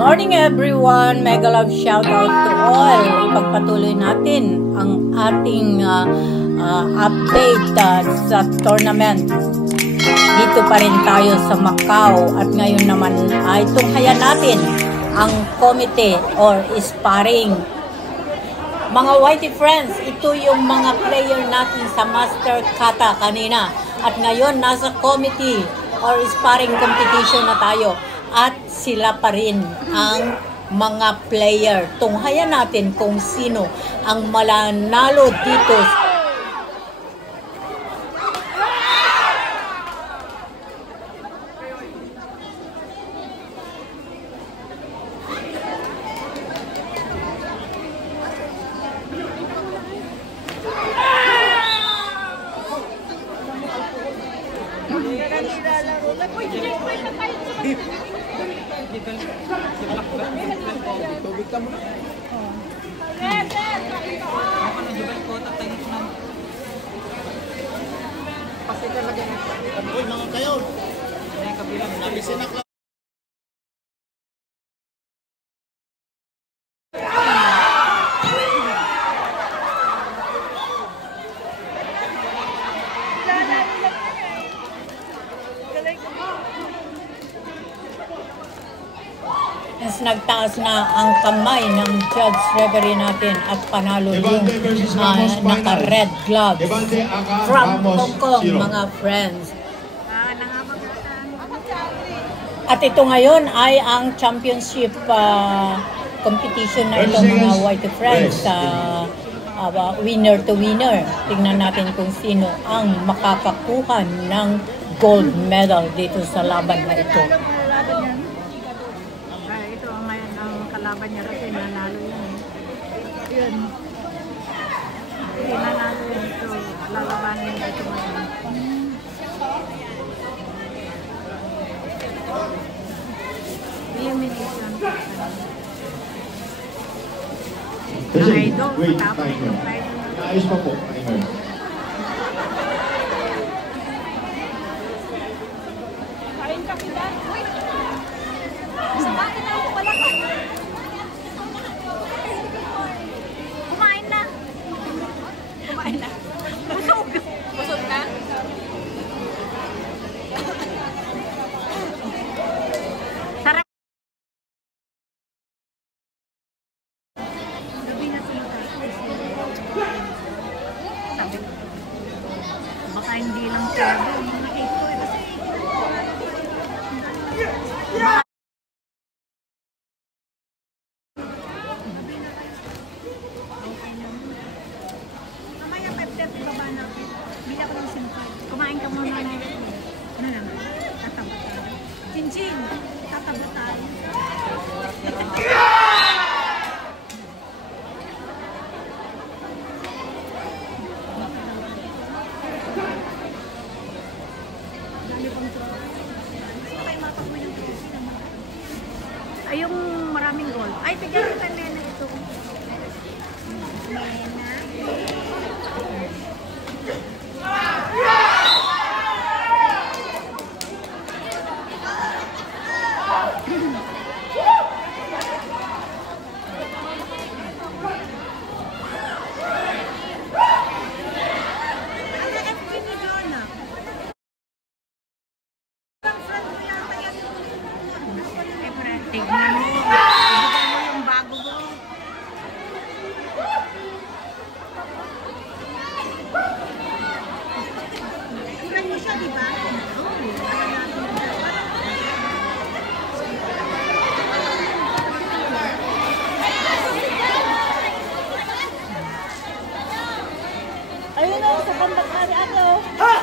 morning everyone! Mega love shoutout to all. Ipagpatuloy natin ang ating update sa tournament. Dito pa rin tayo sa Macau at ngayon naman ay tunghayan natin ang komite or sparring. Mga Whitey friends, ito yung mga player natin sa Master Kata kanina. At ngayon nasa committee or sparring competition na tayo. At sila pa rin ang mga player. Tunghayan natin kung sino ang mananalo dito. Tubig ka muna. Pasti ka lagi. Uy, mga kayo. Nabisin ako. Nagtaas na ang kamay ng judge referee natin at panalo yung naka-red gloves from Hong Kong, mga friends. At ito ngayon ay ang championship competition na ito, mga Whitey friends. Winner to winner. Tingnan natin kung sino ang makakakuha ng gold medal dito sa laban na ito. Kalaban niya kasi nanalo yun. Yun. Hindi nanalo yun. So, lalabanin niya ito ngayon. Elimination. Ang idol, tapos yung title. Ayos pa po. Kain ka kita. Uy! Sa bakit na ako pala ka? Kumain na. Kumain na. Busog. Busog na? Sarap. Sabi na sila. Sabi. Baka hindi lang siya. Kumain ka muna na. Ano naman? Tataba tayo. Chin-chin! Tataba tayo. Ay, yung maraming gold. Ay, bigyan kita nena ito. Nena. Tignan mo. Ibigay mo yung bago mo. Tignan mo siya, diba? Ayun o, sa pambakari ako. Ha!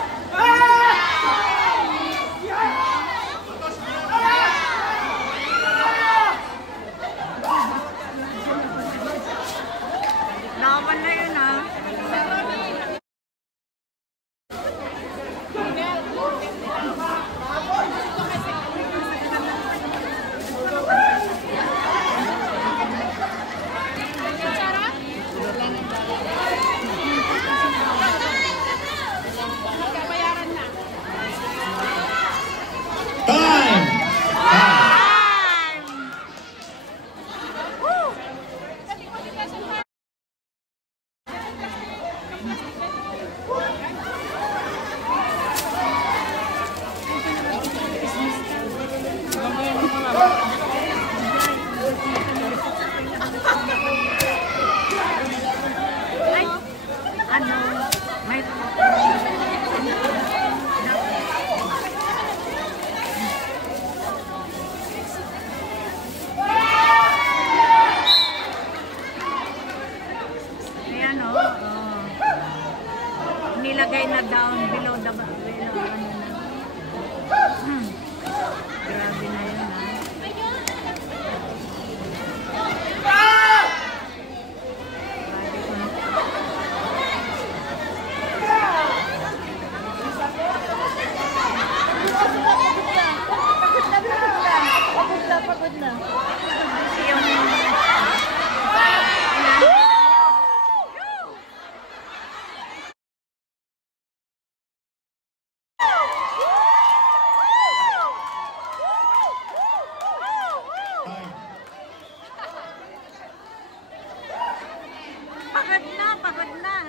Pagod na.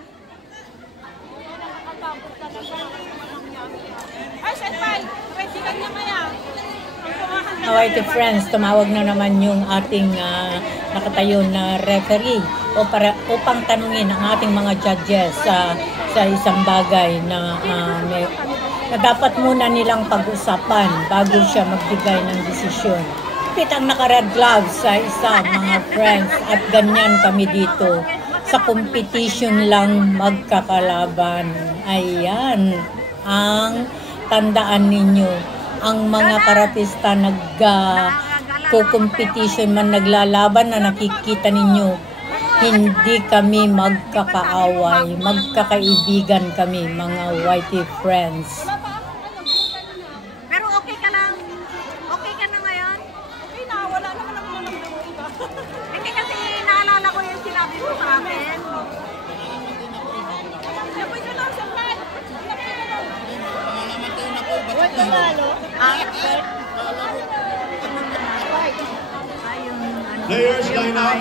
Ay, senpai! Ready ka niya maya. Whitey friends, tumawag na naman yung ating nakatayo na referee upang tanungin ang ating mga judges sa isang bagay na dapat muna nilang pag-usapan bago siya magbigay ng desisyon. Kapit ang naka-red gloves sa isa, mga friends, at ganyan kami dito. Sa competition lang magkakalaban. Ayan ang tandaan ninyo. Ang mga karatista nag-competition man naglalaban na nakikita ninyo, hindi kami magkakaaway, magkakaibigan kami, mga Whitey friends. Pero okay ka lang? Okay ka na ngayon? Okay na, wala naman ako nalagdawa iba. Hindi kasi naalala ko yung sinabi mo sa akin. Senpai ka lang, senpai! Huwag ka lalo. Players line up.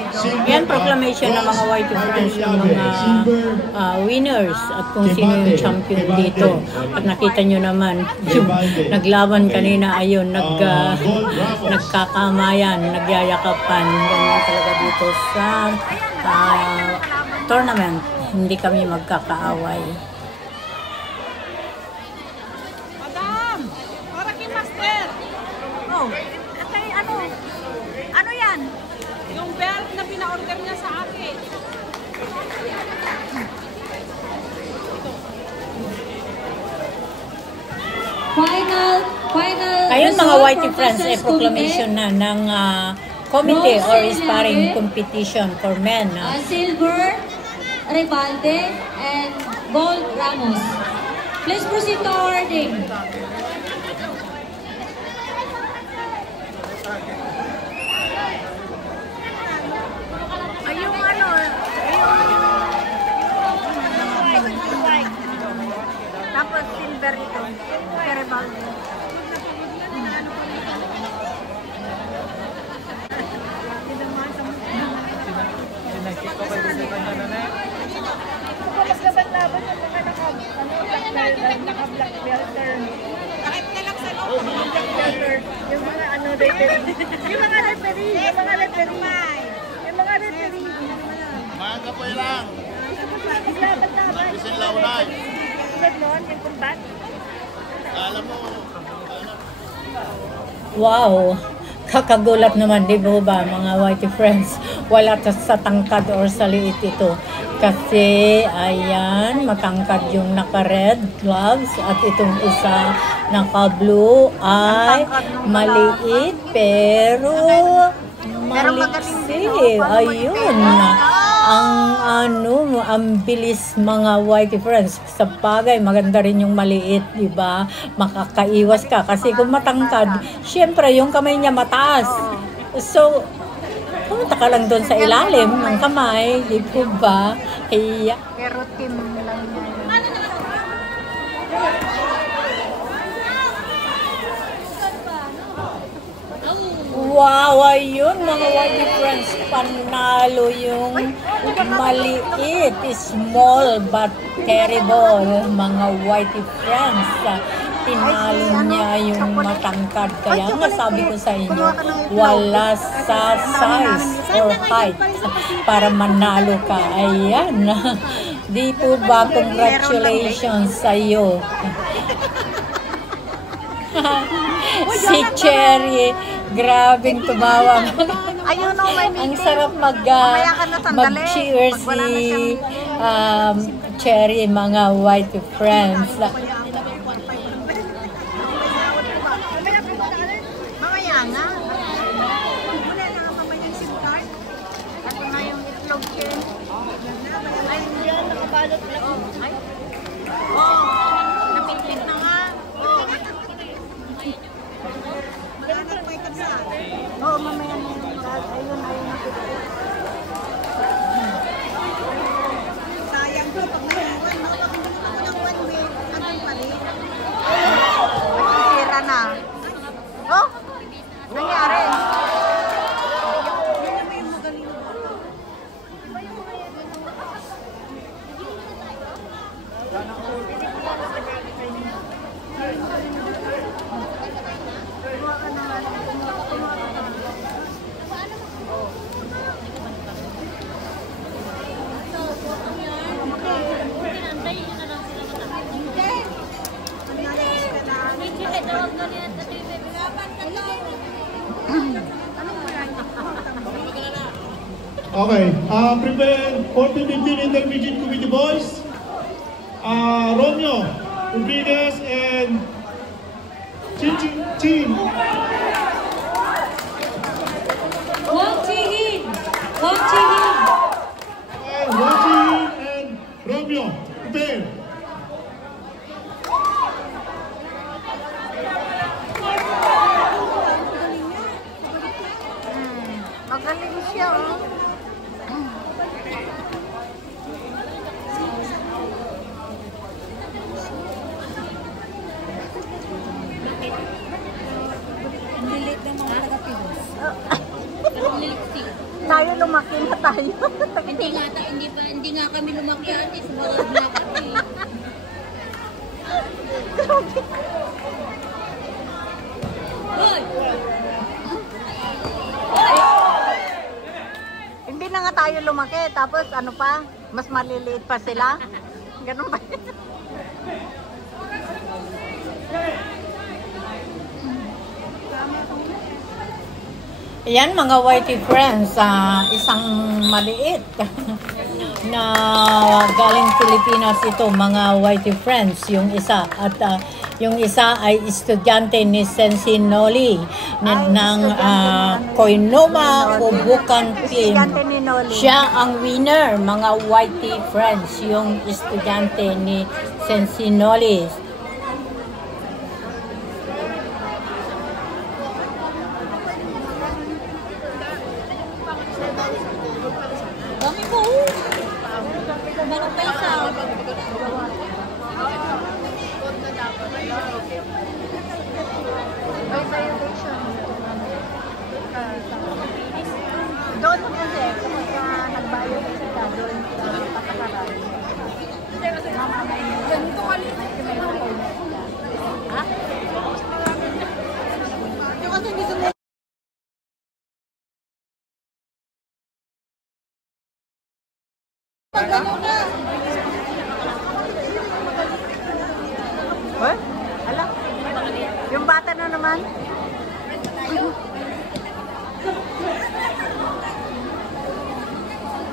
Yan, proclamation ng mga Whitey friends ng mga winners at kung sino yung champion dito. At nakita nyo naman, yung naglaban kanina, ayun, nagkakamayan, nagyayakapan. Ganyan talaga dito sa tournament. Hindi kami magkakaaway. Madam! Para kay Master! Oh, okay, ano? Ano yan? Yung belt na pina-order niya sa akin. Final Ayun, mga result Whitey for friends, Contestants proclamation na ng committee or sparring competition for men. Silver, Rebalde, and Gold, Ramos. Please proceed to awarding. Ay, yung ano, tapos silver ito. Garibaldi. Mas laban-laban yung mga naka-black belter. Kahit na lang sa loob, mga black belter. Yung mga referee. Yung mga referee. Yung mga referee. Mga kapoy lang. Gusto ko sila maglaban-laban. Bisin launay. Tulad noon, yung combat. Alam mo, Wow! Kakagulat naman, di ba mga Whitey friends? Wala sa tangkad or sa liit ito. Kasi, ayan, matangkad yung naka-red gloves at itong isa naka-blue ay maliit pero maliksi. Ayun. Ang bilis mga Whitey friends. Sa bagay, maganda rin yung maliit, di ba? Makakaiwas ka. Kasi kung matangkad, syempre yung kamay niya mataas. So, pumunta ka lang doon sa ilalim ng kamay, di po ba? Kaya, Pero team lang yan. wow, ayun mga Whitey friends, panalo yung maliit, small but terrible mga Whitey friends. Tinalo niya yung matangkad. Kaya nga sabi ko sa inyo, wala sa size or height para manalo ka. Ayan. Di po ba, congratulations sa iyo. Si Cherry, grabing tumawa. Ayun o, may Ang meeting. sarap Mamaya ka na sandali. mag-cheer Pag wala na si siyang Cherry, mga Whitey friends. Mamaya nga. Wala na nga mamaya yung SIM card. Ito na yung itlog chain. Ay, yan, nakabalot lang. Ay. Oh, napitlik na nga. Oh. Wala na may kansa. Oh, mamaya na. ayun. Sayang ko pag naiwan, no? Pag hindi mo ng one way, ano pa rin? Sira na. Oh? Nangyari. Yun naman yung magaling na bata. Iba yung mga yan. Okay, prepare 14-15 intermediate committee boys. Romeo, Rodriguez, and Chin. Wang Chi-hin! Wang Chi-hin! Wang and Romeo, prepare. Magaling siya, oh. Nilit ng mga taga-Pilos. Tayo lumaki na tayo. Hindi nga kami lumaki ate, sumarap na kami. Hindi na nga tayo lumaki, tapos ano pa, mas maliliit pa sila. Ganun ba? Ayan mga whitey friends, isang maliit na galing Pilipinas ito, mga whitey friends, yung isa. At yung isa ay estudyante ni Sensei Noli ng Koinoma Ubukan Team. Siya ang winner, mga whitey friends, yung estudyante ni Sensei Noli. Dami po. Meron pa isa. Doon mo kasi, kapag nagbayad sila doon sa patakaran. Ganito ka rin. Ha? Yung kasi hindi doon. What? Ala? Yung bata na naman?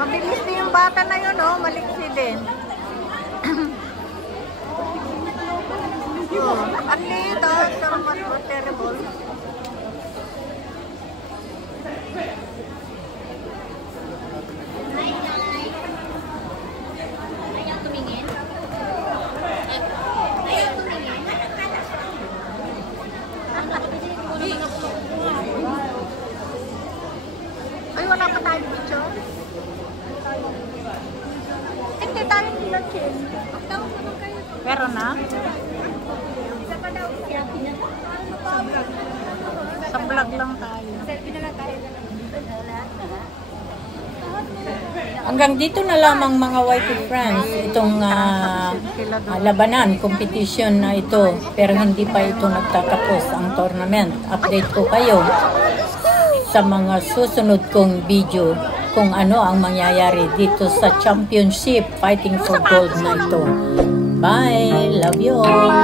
Mabilis din yung bata na yun, oh. Maliksi din. Ang liit, oh. So terrible. Ay, wala pa tayong picture. Hindi tayo nilochin. Pero na? Sa vlog lang tayo. Hanggang dito na lamang mga whitey friends, itong labanan, competition na ito. Pero hindi pa ito nagtatapos ang tournament. Update ko kayo sa mga susunod kong video kung ano ang mangyayari dito sa championship fighting for gold na ito. Bye! Love you all!